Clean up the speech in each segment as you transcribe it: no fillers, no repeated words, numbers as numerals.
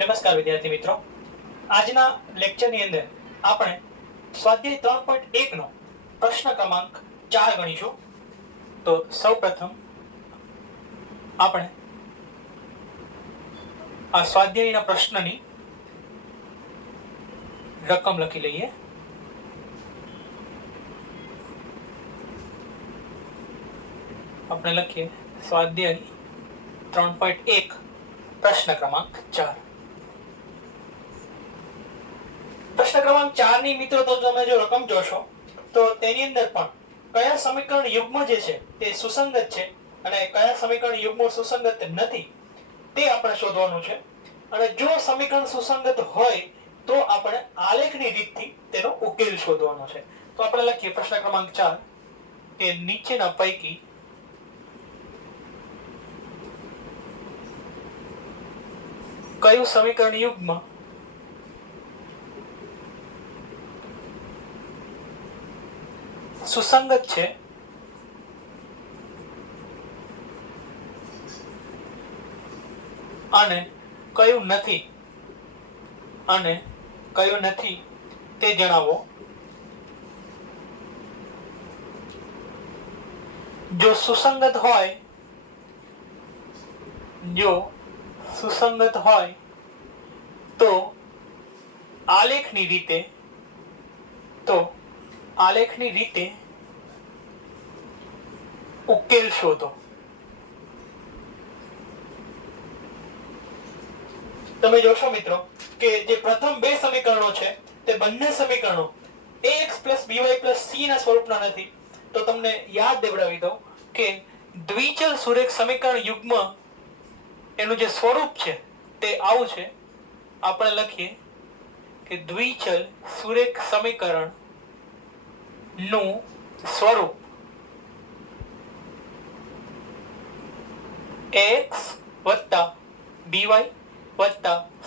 નમસ્કાર વિદ્યાર્થી મિત્રો, આજના લેક્ચરની અંદર આપણે સ્વાધ્યાય 3.1 નો પ્રશ્ન ક્રમાંક 4 ગણીશું. તો સૌપ્રથમ આપણે આ સ્વાધ્યાયના પ્રશ્નની રકમ લખી લઈએ. આપણે લખીએ સ્વાધ્યાય 3.1 પ્રશ્ન ક્રમાંક 4. પ્રશ્ન ક્રમાંક 4 ની મિત્રો તો તમે જો રકમ જોશો તો તેની અંદર પણ કયા સમીકરણ યુગ્મ જે છે તે સુસંગત છે અને કયા સમીકરણ યુગ્મ સુસંગત નથી તે આપણે શોધવાનું છે. અને જો સમીકરણ સુસંગત હોય તો આપણે આલેખની રીતથી તેનો ઉકેલ શોધવાનો છે. તો આપણે લખીએ પ્રશ્ન ક્રમાંક 4 કે નીચેના પૈકી કયું સમીકરણ યુગ્મ સુસંગત છે અને કયું નથી તે જણાવો. જો સુસંગત હોય તો આલેખની રીતે ઉકેલ શોધો. તમે જોશો મિત્રો કે જે પ્રથમ બે સમીકરણો છે તે બંને સમીકરણો ax + by + c ના સ્વરૂપના નથી. તો તમને યાદ દેવડાવી દઉં કે દ્વિચલ સુરેખ સમીકરણ યુગ્મ એનું જે સ્વરૂપ છે તે આવું છે. આપણે લખીએ કે દ્વિચલ સુરેખ સમીકરણ નું સ્વરૂપ ax + by +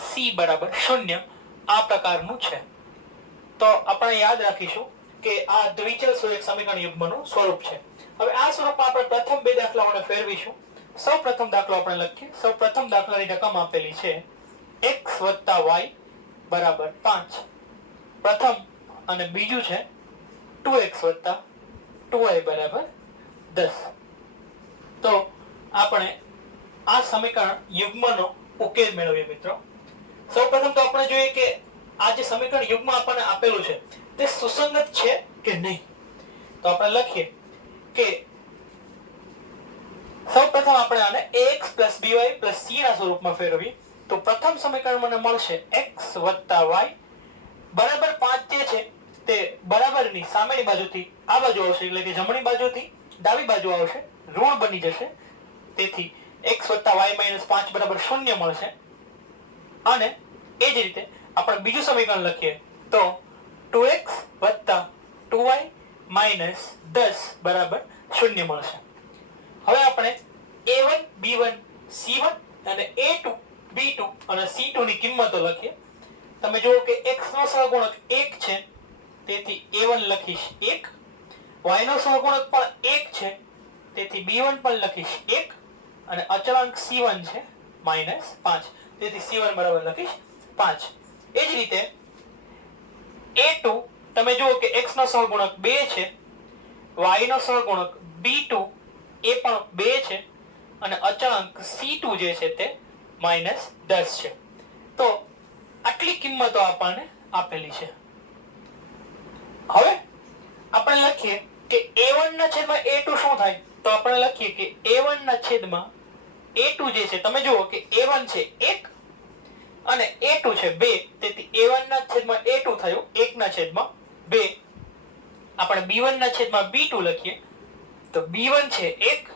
c બરાબર 0 આ પ્રકારનું છે. તો આપણે યાદ રાખીશું કે આ દ્વિચલ સુરેખ સમીકરણ યુગ્મનું સ્વરૂપ છે. હવે આ સ્વરૂપમાં આપણે પ્રથમ બે દાખલાઓને ફેરવીશું. સૌપ્રથમ દાખલો આપણે લખીએ. સૌપ્રથમ દાખલાની રકમ આપેલી છે x + y બરાબર 5. પ્રથમ અને બીજું છે 2x + 2y બરાબર 10. તો આપણે આ સમીકરણ યુગ્મનો ઉકેલ મેળવીએ મિત્રો. સૌપ્રથમ તો આપણે જોઈએ કે આ જે સમીકરણ યુગ્મ આપણને આપેલું છે તે સુસંગત છે કે નહીં. તો આપણે લખીએ કે સૌપ્રથમ આપણે આને ax + by + c ના સ્વરૂપમાં ફેરવીએ. તો પ્રથમ સમીકરણ મને મળશે x + y બરાબર 5 જે છે તે બરાબરની સામેની બાજુથી આ બાજુ આવશે, એટલે કે જમણી બાજુથી ડાબી બાજુ આવશે, ઋણ બની જશે. તેથી x + y - 5 બરાબર 0 મળશે. અને એ જ રીતે આપણે બીજું સમીકરણ લખીએ તો 2x + 2y - 10 બરાબર 0 મળશે. હવે આપણે a1 b1 c1 અને a2 b2 અને c2 ની કિંમતો લખીએ. તમે જુઓ કે x નો સહગુણક 1 છે, તેથી a1 લખીશ 1. y નો સહગુણક પણ 1 છે, તેથી b1 પણ લખીશ 1. અને અચળાંક c1 છે -5, તેથી c1 બરાબર લખીશ 5. એ જ રીતે a2 તમે જુઓ કે x નો સહગુણક 2 છે, y નો સહગુણક b2 એ પણ 2 છે અને અચળાંક c2 જે છે તે -10 છે. તો આટલી કિંમતો આપણને આપેલી છે. હવે આપણે લખીએ કે a1 ના છેદમાં a2 શું થાય. તો આપણે લખીએ કે a1 ના છેદમાં a2 જે છે, તમે જુઓ કે a1 છે 1 અને a2 છે 2, તેથી a1 ના છેદમાં a2 થયું 1 ના છેદમાં 2. આપણે b1 ના છેદમાં b2 લખીએ તો b1 છે 1,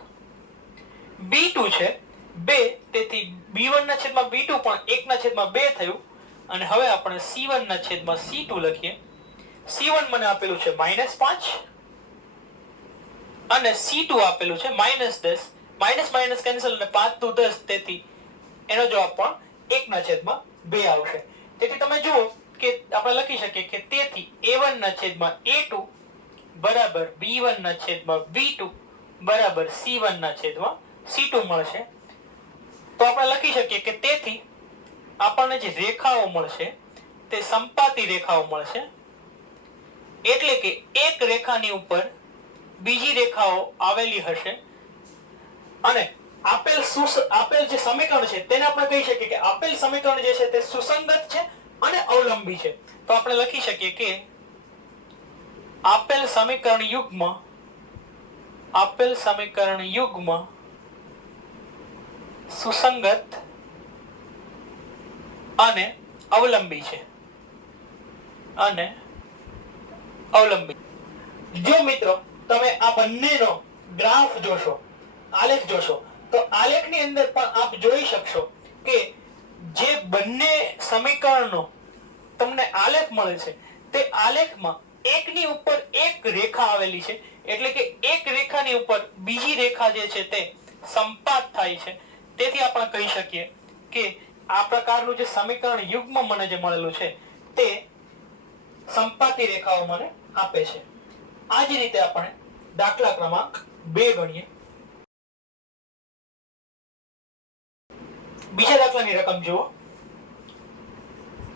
b2 છે 2, તેથી b1 ના છેદમાં b2 પણ 1 ના છેદમાં 2 થયું. અને હવે આપણે c1 ના છેદમાં c2 લખીએ. c1 મને આપેલું છે -5 અને c2 આપેલું છે -10. માઇનસ માઇનસ કેન્સલ અને 5 * 10, તેથી એનો જવાબ પણ 1 ના છેદમાં 2 આવશે. તેથી તમે જુઓ કે આપણે લખી શકીએ કે તેથી a1 ના છેદમાં a2 બરાબર b1 ના છેદમાં b2 બરાબર c1 ના છેદમાં c2 મળશે. તો આપણે લખી શકીએ કે તેથી આપણને જે રેખાઓ મળશે તે સંપાતી રેખાઓ મળશે. એટલે કે એક રેખાની ઉપર બીજી રેખાઓ આવેલી હશે અને આપેલ જે સમીકરણ છે તેને આપણે કહી શકીએ કે આપેલ સમીકરણ જે છે તે સુસંગત છે અને અવલંબી છે. તો આપણે લખી શકીએ કે આપેલ સમીકરણ યુગ્મ સુસંગત અને અવલંબી છે. જો મિત્રો તમે આ બંનેનો ગ્રાફ જોશો, આલેખ જોશો, તો આલેખની અંદર પણ આપ જોઈ શકશો કે જે બંને સમીકરણનો તમને આલેખ મળે છે તે આલેખમાં એકની ઉપર એક રેખા આવેલી છે. એટલે કે એક રેખાની ઉપર બીજી રેખા જે છે તે સંપાત થાય છે. તેથી આપણે કહી શકીએ કે આ પ્રકારનું જે સમીકરણ યુગ્મ મને જે મળેલું છે તે સંપાતી રેખાઓ મને આપે છે. આ જ રીતે આપણે દાખલા ક્રમાંક 2 ગણીએ. બીજા દાખલાની રકમ જુઓ.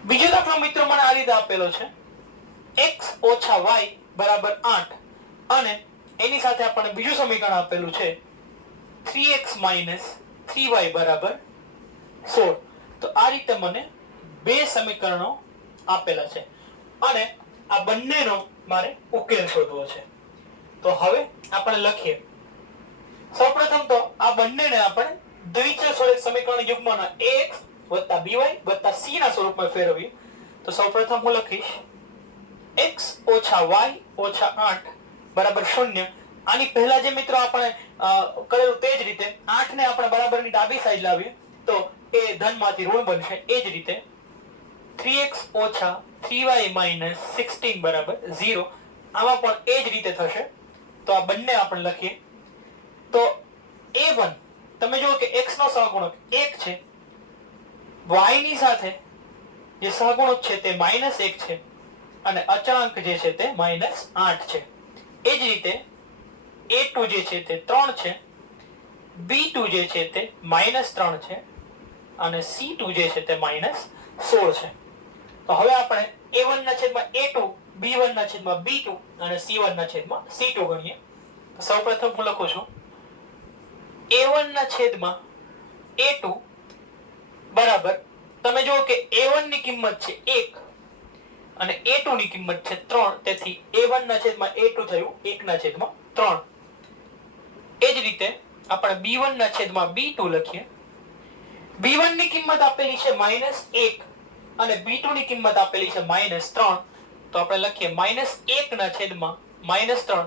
બીજો દાખલો મિત્રો મને આ રીતે આપેલો છે x ઓછા y બરાબર 8 અને એની સાથે આપણને બીજું સમીકરણ આપેલું છે 3x માઇનસ 3y બરાબર 16. તો આ રીતે મને બે સમીકરણો આપેલા છે અને આ બંનેનો મારે ઉકેલ શોધવો છે. તો હવે આપણે લખીએ. સૌપ્રથમ તો આ બંનેને આપણે દ્વિચલ સમીકરણ યુગ્મના ax by c ના સ્વરૂપમાં ફેરવીએ. તો સૌપ્રથમ હું લખીશ x ઓછા y ઓછા 8 બરાબર 0. આની પહેલા જે મિત્રો આપણે કરેલું તે જ રીતે 8 ને આપણે બરાબરની ડાબી સાઈડ લાવીએ તો એ ધનમાંથી ઋણ બનશે. એ જ રીતે 3x ઓછા 3y માઇનસ 16 બરાબર 0. આમાં પણ એ જ રીતે થશે. તો આ બંને આપણે લખીએ. તો a1 તમે જુઓ કે x નો સહગુણક 1 છે, y ની સાથે જે સહગુણક છે તે -1 છે અને અચળાંક જે છે તે -8 છે. એ જ રીતે a2 જે છે તે 3 છે, b2 જે છે તે -3 છે અને c2 જે છે તે -16 છે. તો હવે આપણે a1 ના છેદમાં a2, b1 ના છેદમાં b2 અને c1 ના છેદમાં c2 ગણીએ. તો સૌપ્રથમ હું લખું છું a1 ના છેદમાં a2 બરાબર, તમે જુઓ કે a1 ની કિંમત છે 1 અને a2 ની કિંમત છે 3. તેથી a1 ના છેદમાં a2 થયું 1 ના છેદમાં 3. એ જ રીતે આપણે b1 ના છેદમાં b2 લખીએ. b1 ની કિંમત આપેલી છે -1 અને b2 ની કિંમત આપેલી છે -3. તો આપણે લખીએ -1 ના છેદમાં -3.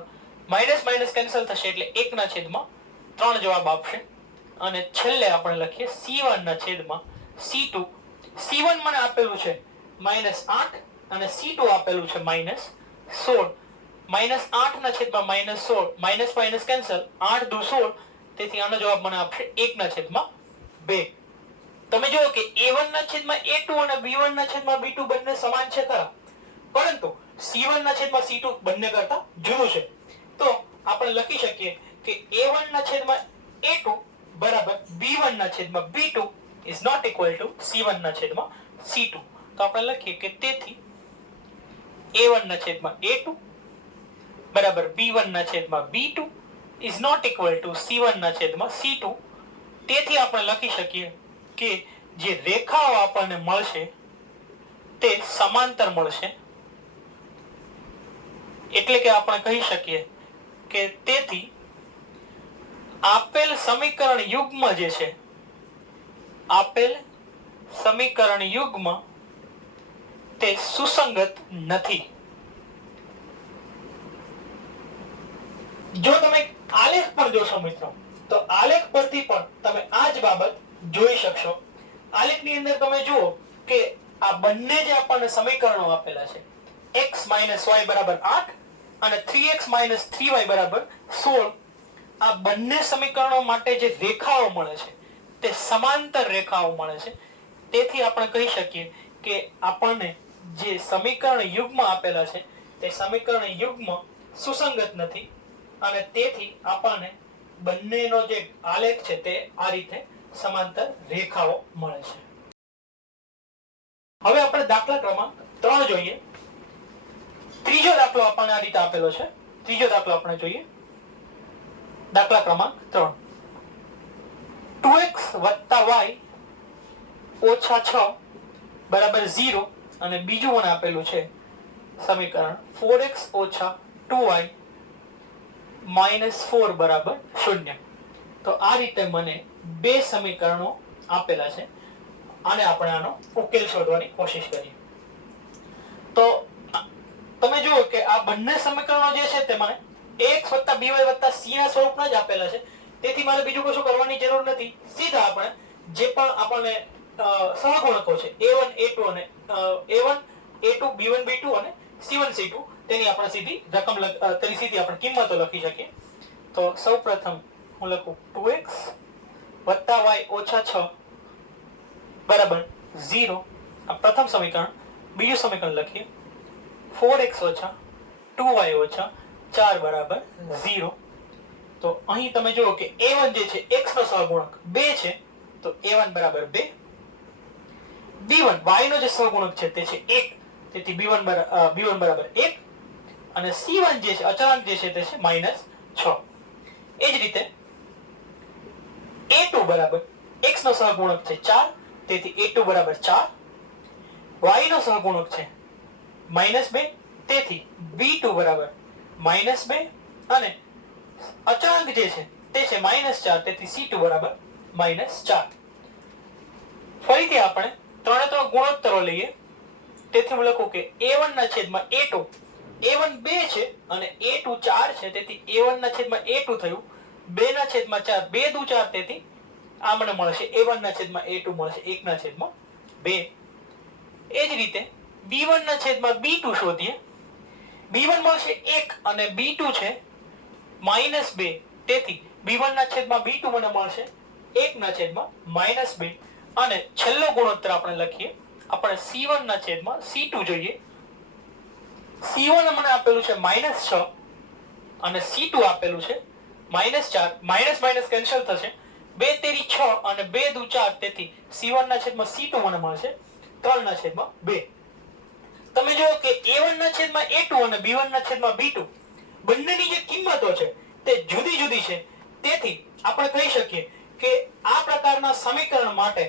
માઇનસ માઇનસ કેન્સલ થશે એટલે 1 ના છેદમાં 3 જવાબ આપશે. અને છેલ્લે આપણે લખીએ c1 ના છેદમાં c2. c1 મને આપેલું છે -8 અને c2 આપેલું છે -16. -8 ના છેદમાં -16, માઇનસ માઇનસ કેન્સલ, 8 દુ 16. તેથી આનો જવાબ મને આપશે 1 ના છેદમાં 2. તમે જુઓ કે a1 ના છેદમાં a2 અને b1 ના છેદમાં b2 બંને સમાન છે ખરા, પરંતુ c1 ના છેદમાં c2 બંને કરતા જુદું છે. તો આપણે લખી શકીએ કે a1 ના છેદમાં a2 બરાબર b1 ના છેદમાં b2 is not equal to c1 ના છેદમાં c2. તો આપણે લખીએ કે તેથી a1 ના છેદમાં a2 બરાબર b1 ના છેદમાં b2 is not equal to c1 ના છેદમાં c2. તેથી આપણે લખી શકીએ કે જે રેખાઓ આપણને મળશે તે સમાંતર મળશે. એટલે કે આપણે કહી શકીએ કે તેથી આપેલ સમીકરણ યુગ્મ જે છે, આપેલ સમીકરણ યુગ્મ તે સુસંગત નથી. જો તમે આલેખ પર જોશો મિત્રો તો આલેખ પરથી પણ તમે આ જ બાબત જોઈ શકશો. આલેખની અંદર તમે જુઓ કે આ બંને જે આપણને સમીકરણો આપેલા છે x y બરાબર 8 અને 3x 3y બરાબર 16. આ બંને સમીકરણો માટે જે રેખાઓ મળે છે તે સમાંતર રેખાઓ મળે છે. તેથી આપણે કહી શકીએ કે આપણને જે સમીકરણ યુગ્મ આપેલા છે તે સમીકરણ યુગ્મ સુસંગત નથી અને તેથી આપણને બંનેનો જે આલેખ છે તે આ રીતે સમાંતર રેખાઓ મળે છે. હવે આપણે દાખલા ક્રમાંક 3 જોઈએ. ત્રીજો દાખલો આપણને આ રીતે આપેલો છે. ત્રીજો દાખલો આપણે જોઈએ. દાખલા ક્રમાંક 3. 2x y ઓછા 6 બરાબર 0 અને બીજું મને આપેલું છે સમીકરણ 4x ઓછા 2y માઇનસ 4 બરાબર 0. તો આ રીતે મને બે સમીકરણો આપેલા છે અને આપણે આનો ઉકેલ શોધવાની કોશિશ કરીએ. તો તમે જુઓ કે આ બંને સમીકરણો જે છે તે મને ax by c ના સ્વરૂપમાં જ આપેલા છે. તેથી મારે બીજું કશું કરવાની જરૂર નથી. સીધા આપણે જે પણ આપણને સહગુણકો છે a1 a2 અને a1 a2 b1 b2 અને c1 c2 તેની આપણે સીધી રકમ તેની સીધી આપણે કિંમતો લખી શકીએ. તો સૌપ્રથમ હું લખું 2x y ઓછા 6 બરાબર 0 આ પ્રથમ સમીકરણ. બીજું સમીકરણ લખીએ 4x ઓછા 2y ઓછા 4 બરાબર 0. તો અહીં તમે જુઓ કે a1 જે છે x નો સહગુણક 2 છે તો a1 બરાબર 2. b1 y નો જે સહગુણક છે તે છે 1 તેથી b1 બરાબર 1 અને c1 જે છે અચળાંક જે છે તે છે -6. એ જ રીતે a2 બરાબર x નો સહગુણક છે 4 તેથી a2 બરાબર 4. y નો સહગુણક છે -2 તેથી b2 બરાબર -2 અને અચળાંક જે છે તે છે -4 તેથી c2 બરાબર -4. ફરીથી આપણે ત્રણે ત્રણ ગુણોત્તરો લઈએ. તેથી હું લખું કે a1 ના છેદમાં a2 a1 2 છે અને a2 4 છે તેથી a1 ના છેદમાં a2 થયું 2 ના છેદમાં 4 2 દુ 4 તેથી આ મને મળશે a1 ના છેદમાં a2 મળશે 1 ના છેદમાં 2. એ જ રીતે b1 ના છેદમાં b2 શોધીએ. b1 મળશે 1 અને b2 છે -2 તેથી b1 ના છેદમાં b2 મને મળશે 1 ના છેદમાં -2 અને છેલ્લો ગુણોત્તર આપણે લખીએ. આપણે c1 ના છેદમાં c2 જોઈએ. c1 મને આપેલું છે -6 અને c2 આપેલું છે -4. માઇનસ માઇનસ કેન્સલ થશે 2 તેરી 6 અને 2 દુ 4 તેથી c1 ના છેદમાં c2 મને મળશે 3 ના છેદમાં 2. તમે જુઓ કે a1 ના છેદમાં a2 અને b1 ના છેદમાં b2 બંનેની જે કિંમતો છે તે જુદી જુદી છે. તેથી આપણે કહી શકીએ કે આ પ્રકારના સમીકરણ માટે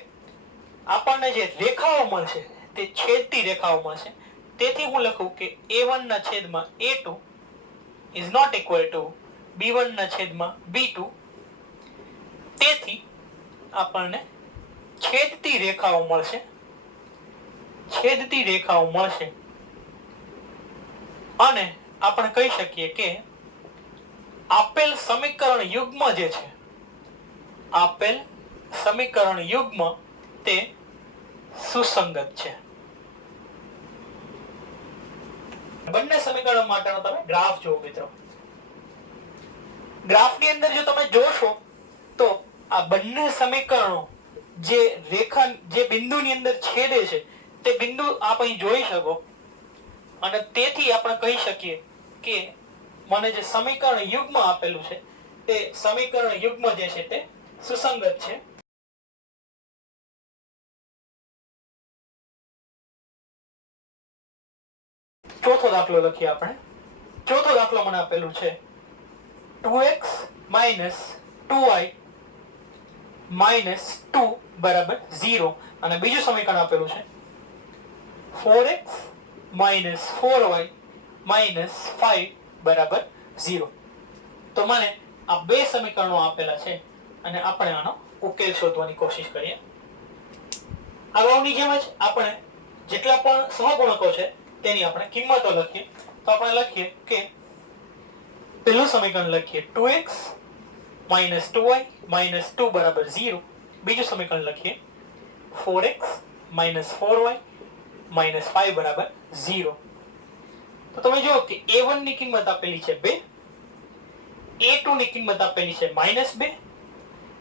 આપણને જે રેખાઓ મળશે તે છેદતી રેખાઓ મળશે. તેથી હું લખું કે a1 ના છેદમાં a2 is not equal to b1 ના છેદમાં b2. તેથી આપણને છેદતી રેખાઓ મળશે. છેદતી રેખાઓ મળશે અને આપણે કહી શકીએ કે આપેલ સમીકરણ યુગ્મ જે છે આપેલ સમીકરણ યુગ્મ તે સુસંગત છે. બંને સમીકરણો માટેનો તમે ગ્રાફ જુઓ મિત્રો. ગ્રાફની અંદર જો તમે જોશો તો આ બંને સમીકરણો જે રેખા જે બિંદુની અંદર છેદે છે તે બિંદુ આપ અહીં જોઈ શકો અને તેથી આપણે કહી શકીએ કે મને જે સમીકરણ યુગ્મ આપેલું છે તે સમીકરણ યુગ્મ જે છે તે સુસંગત છે. ચોથો દાખલો લખીએ આપણે. ચોથો દાખલો મને આપેલું છે 2x 2y 2 બરાબર 0 અને બીજું સમીકરણ આપેલું છે 4x 4y 5 બરાબર 0. તો મને આ બે સમીકરણો આપેલા છે અને આપણે આનો ઉકેલ શોધવાની કોશિશ કરીએ. અગાઉની જેમ જ આપણે જેટલા પણ સહગુણકો છે તેની આપણે કિંમતો લખીએ. તો આપણે લખીએ કે પહેલું સમીકરણ લખીએ 2x 2y 2 બરાબર 0. બીજું સમીકરણ લખીએ 4x 4y 5 બરાબર 0. તો તમે જુઓ કે a1 ની કિંમત આપેલી છે 2, a2 ની કિંમત આપેલી છે -2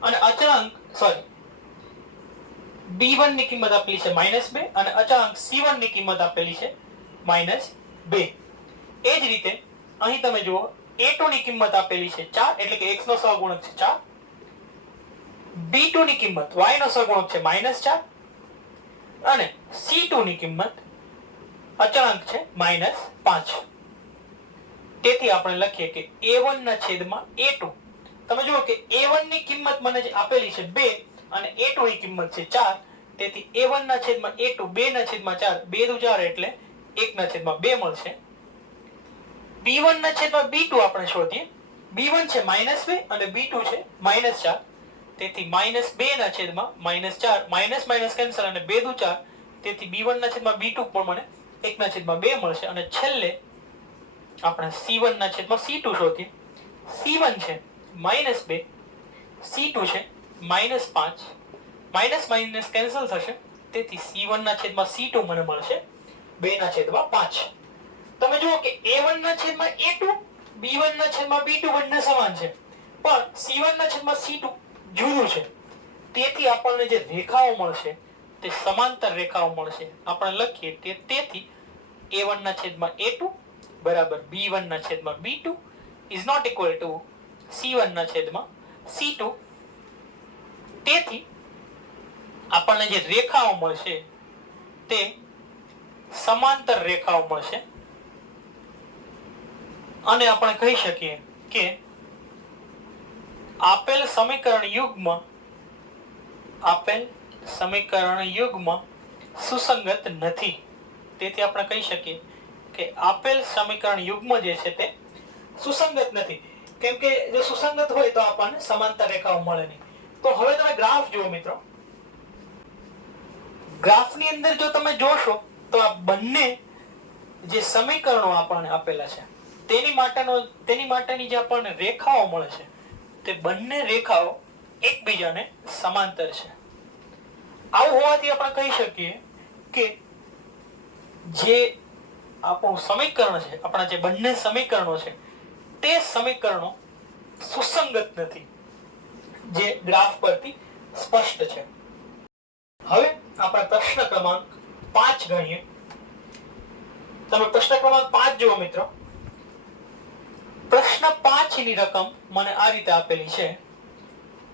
અને અચળાંક b1 ની કિંમત આપેલી છે -2 અને અચળાંક c1 ની કિંમત આપેલી છે -2. એ જ રીતે અહીં તમે જુઓ a2 ની કિંમત આપેલી છે 4 એટલે કે x નો સહગુણક છે 4. b2 ની કિંમત y નો સહગુણક છે -4. અને C2 ની કિંમત અચળાંક છે -5. તેથી આપણે લખીએ કે A1 ના છેદમાં A2. તમે જુઓ કે A1 ની કિંમત મને જે આપેલી છે 2 અને A2 ની કિંમત છે 4. તેથી A1 ના છેદમાં A2 2 ના છેદમાં 4 2 દુ 4 એટલે 1 ના છેદમાં 2 મળશે. B1 ના છેદમાં B2 આપણે શોધીએ. B1 છે -2 અને B2 છે -4. તેથી -2 ના છેદમાં -4 માઇનસ માઇનસ કેન્સલ અને 2 દુ 4. તેથી B1 ના છેદમાં B2 પણ મને 1 ના છેદમાં 2 મળશે. અને છેલ્લે આપણે C1 ના છેદમાં C2 શોધીએ. C1 છે -2, C2 છે -5. માઇનસ માઇનસ કેન્સલ થશે. તેથી C1 ના છેદમાં C2 મને મળશે 2 ના છેદમાં 5. તમે જુઓ કે A1 ના છેદમાં A2, B1 ના છેદમાં B2 બંને સમાન છે. પણ C1 ના છેદમાં C2 જુદું છે. તેથી આપણને જે રેખાઓ મળશે તે સમાંતર રેખાઓ મળશે. આપણે લખીએ કે તેથી A1 ના છેદમાં A2 બરાબર B1 ના છેદમાં B2 is not equal to C1 ના છેદમાં C2. તેથી આપણને જે રેખાઓ મળશે તે સમાંતર રેખાઓ મળશે. અને આપણે કહી શકીએ કે આપેલ સમીકરણ યુગ્મ સુસંગત નથી. તેથી આપણે કહી શકીએ કે આપેલ સમીકરણ યુગ્મ જે છે તે સુસંગત નથી. કેમ કે જો સુસંગત હોય તો આપણને સમાંતર રેખાઓ મળે નહીં. તો હવે તમે ગ્રાફ જુઓ મિત્રો. ગ્રાફની અંદર જો તમે જોશો તો આ બંને જે સમીકરણો આપણને આપેલા છે તેની માટેની જે આપણને રેખાઓ મળે છે તે બંને રેખાઓ એકબીજાને સમાંતર છે. આવું હોવાથી આપણે કહી શકીએ કે જે આપણું સમીકરણ છે, આપણા જે બંને સમીકરણો છે તે સમીકરણો સુસંગત નથી, જે ગ્રાફ પરથી સ્પષ્ટ છે. હવે આપણે પ્રશ્ન ક્રમાંક 5 ગણીએ. તમે પ્રશ્ન ક્રમાંક 5 જુઓ મિત્રો. પ્રશ્ન 5 ની રકમ મને આ રીતે આપેલી છે.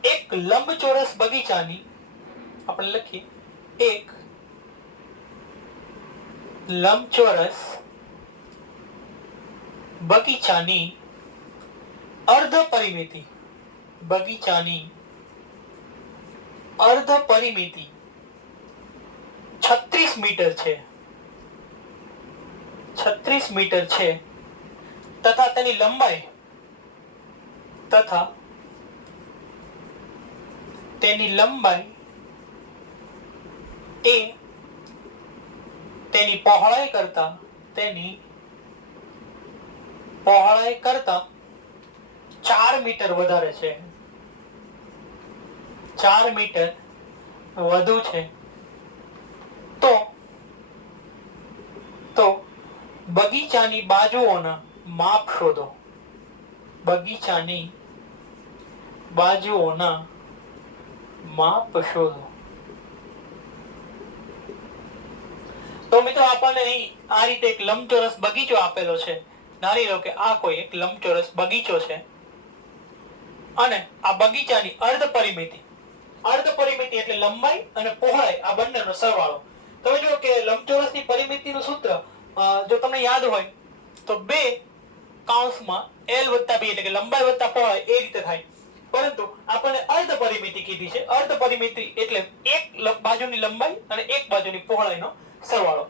એક લંબચોરસ બગીચાની આપણે લખીએ એક લંબચોરસ બગીચાની અર્ધ પરિમિતિ 36 મીટર છે. 36 મીટર છે તથા તેની લંબાઈ એ તેની પહોળાઈ કરતા 4 મીટર વધારે છે. 4 મીટર વધુ છે. તો બગીચાની બાજુઓના માપ શોધો. બગીચાની બાજુઓના માપ શોધો. તો મિત્રો આપણને અહીં આ રીતે એક લંબચોરસ બગીચો આપેલો છે. ધારી લો કે આ કોઈ એક લંબચોરસ બગીચો છે અને આ બગીચાની અર્ધ પરિમિતિ એટલે લંબાઈ અને પહોળાઈ આ બંનેનો સરવાળો. તમે જુઓ કે લંબચોરસની પરિમિતિનું સૂત્ર જો તમને યાદ હોય તો 2 કૌંસમાં L + 2 એટલે કે લંબાઈ વત્તા પહોળાઈ એ રીતે થાય. પરંતુ આપણને અર્ધ પરિમિતિ કીધી છે. અર્ધ પરિમિતિ એટલે એક બાજુની લંબાઈ અને એક બાજુની પહોળાઈનો સરવાળો.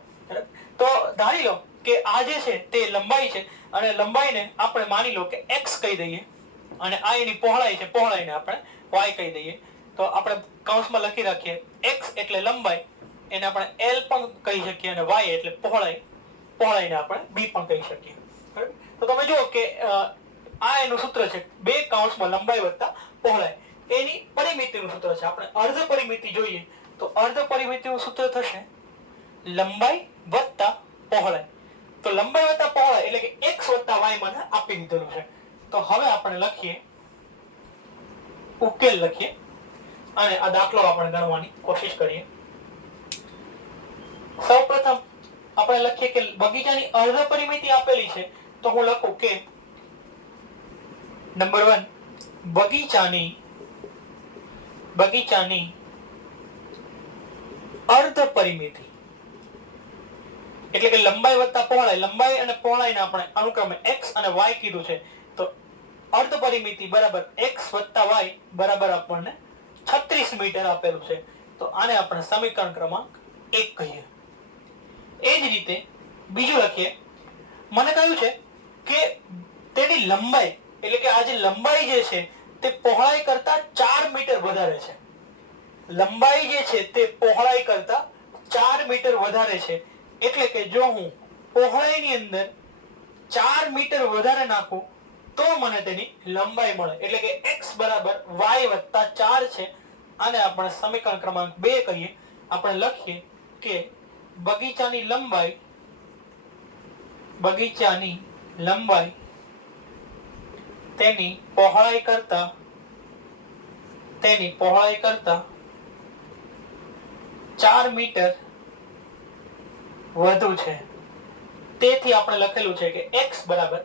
તો ધારી લો કે આ જે છે તે લંબાઈ છે અને લંબાઈને આપણે માની લો કે x કહી દઈએ અને આ એની પહોળાઈ છે, પહોળાઈને આપણે y કહી દઈએ. તો આપણે કૌંસમાં લખી રાખીએ x એટલે લંબાઈ, એને આપણે L પણ કહી શકીએ અને y એટલે પહોળાઈને આપણે b પણ કહી શકીએ. બરાબર? તો તમે જુઓ કે આ એનું સૂત્ર છે 2 કૌંસમાં લંબાઈ વત્તા પહોળાઈ. એની પરિમિતિનું સૂત્ર છે. આપણે અર્ધ પરિમિતિ જોઈએ તો અર્ધ પરિમિતિનું સૂત્ર થશે લંબાઈ વત્તા પહોળાઈ. તો લંબાઈ વત્તા પહોળાઈ એટલે કે x વત્તા y મને આપી દીધેલું છે. તો હવે આપણે લખીએ, ઉકેલ લખીએ અને આ દાખલો આપણે ગણવાની કોશિશ કરીએ. સૌપ્રથમ આપણે લખીએ કે બગીચાની અર્ધ પરિમિતિ આપેલી છે. તો હું લખું કે નંબર 1 બગીચાની અર્ધ પરિમિતિ એટલે કે લંબાઈ વત્તા પહોળાઈ, લંબાઈ અને પહોળાઈને આપણે અનુક્રમે x અને y કીધું છે, તો અર્ધ પરિમિતિ બરાબર x વત્તા y બરાબર આપણને 36 મીટર આપેલું છે. તો આને આપણે સમીકરણ ક્રમાંક 1 કહીએ. એ જ રીતે બીજું લખીએ. મને કહ્યું છે કે તેની લંબાઈ એટલે કે આ જે લંબાઈ જે છે તે પહોળાઈ કરતા 4 મીટર વધારે છે. લંબાઈ જે છે તે પહોળાઈ કરતા 4 મીટર વધારે છે. એટલે કે જો હું પહોળાઈની અંદર 4 મીટર વધારે નાખું તો મને તેની લંબાઈ મળે. એટલે કે x બરાબર y વત્તા 4 છે. આને આપણે સમીકરણ ક્રમાંક 2 કહીએ. આપણે લખીએ કે બગીચાની લંબાઈ તેની પહોળાઈ કરતા 4 મીટર વધુ છે. તેથી આપણે લખેલું છે કે x બરાબર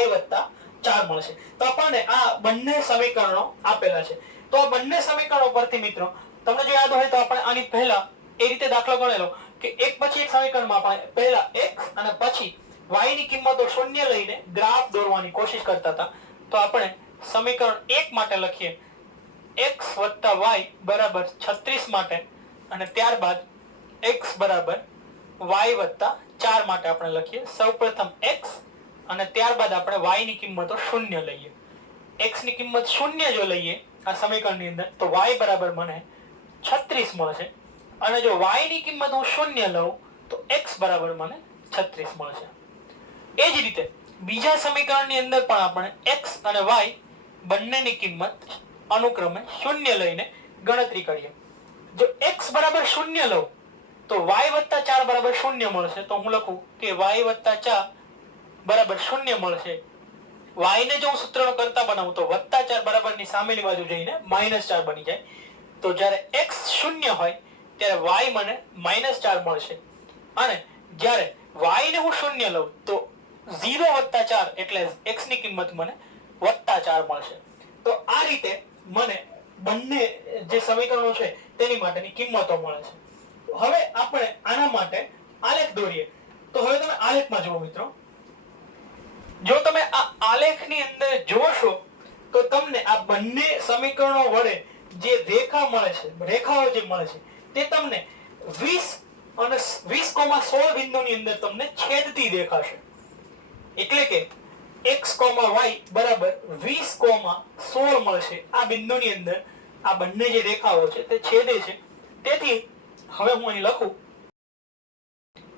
y વત્તા 4 મળશે. તો આપણને આ બંને સમીકરણો આપેલા છે. તો આ બંને સમીકરણો પરથી મિત્રો તમને જો યાદ હોય તો આપણે આની પહેલા એ રીતે દાખલો ગણેલો કે એક પછી એક સમીકરણમાં આપણે પહેલા x અને પછી y ની કિંમતો શૂન્ય લઈને ગ્રાફ દોરવાની કોશિશ કરતા હતા. તો આપણે સમીકરણ 1 માટે લખીએ x વત્તા y બરાબર 36 માટે, અને ત્યારબાદ x બરાબર y વત્તા 4 માટે આપણે લખીએ. સૌપ્રથમ x અને ત્યારબાદ આપણે y ની કિંમતો શૂન્ય લઈએ. x ની કિંમત શૂન્ય જો લઈએ આ સમીકરણની અંદર તો y બરાબર મને 36 મળશે, અને જો y ની કિંમત હું શૂન્ય લઉં તો x બરાબર મને 36 મળશે. એ જ રીતે બીજા સમીકરણની અંદર પણ આપણે x અને y બંનેની કિંમત અનુક્રમે શૂન્ય લઈને ગણતરી કરીએ. જો x બરાબર શૂન્ય લઉં તો y વત્તા 4 બરાબર શૂન્ય મળશે. તો હું લખું કે y વત્તા 4 બરાબર શૂન્ય મળશે. y ને જો હું સૂત્રનો કરતા બનાવું તો વત્તા 4 બરાબરની સામેની બાજુ જઈને -4 બની જાય. તો જ્યારે x શૂન્ય હોય ત્યારે y મને -4 મળશે, અને જ્યારે y ને હું શૂન્ય લઉં તો 0 વત્તા 4 એટલે x ની કિંમત મને વત્તા 4 મળશે. તો આ રીતે મને બંને જે સમીકરણો છે તેની માટેની કિંમતો મળે છે. હવે આપણે આના માટે આલેખ દોરીએ. તો હવે તમે આલેખમાં જુઓ મિત્રો. જો તમે આ આલેખની અંદર જોશો તો તમને આ બંને સમીકરણો વડે જે રેખા મળે છે, રેખાઓ જે મળે છે તે તમને 20 અને 20,16 બિંદુની અંદર તમને છેદતી દેખાશે. એટલે કે x, y બરાબર 20,16 મળશે. આ બિંદુની અંદર આ બંને જે રેખાઓ છે તે છેદે છે. તેથી હવે હું અહીં લખું,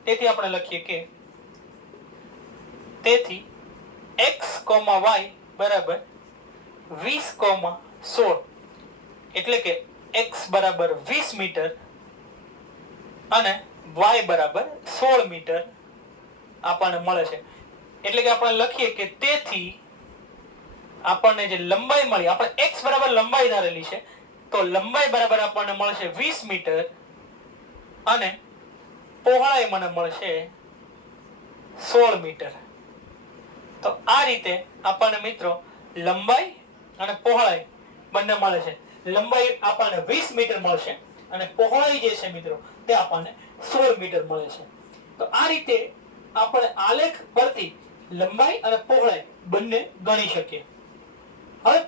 તેથી આપણે લખીએ કે તેથી x, y બરાબર 20,16 એટલે કે x બરાબર 20 મીટર અને y બરાબર 16 મીટર આપણને મળે છે. એટલે કે આપણે લખીએ કે તેથી આપણને જે લંબાઈ મળી, આપણે x બરાબર લંબાઈ ધારેલી છે, તો લંબાઈ બરાબર આપણને મળશે 20 મીટર અને પહોળાઈ મને મળશે 16 મીટર. તો આ રીતે આપણને મિત્રો લંબાઈ અને પહોળાઈ બંને મળે છે. લંબાઈ આપણને 20 મીટર મળશે અને પહોળાઈ જે છે મિત્રો તે આપણને 16 મીટર મળે છે. તો આ રીતે આપણે આલેખ પરથી લંબાઈ અને પહોળાઈ બંને ગણી શકીએ. હવે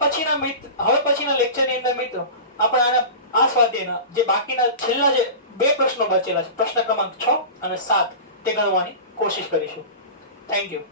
પછીના લેક્ચરની અંદર મિત્રો આપણે આ સ્વાધ્યાયના જે બાકીના છેલ્લા જે 2 પ્રશ્નો બચેલા છે, પ્રશ્ન ક્રમાંક 6 અને 7, તે ગણવાની કોશિશ કરીશું. Thank you.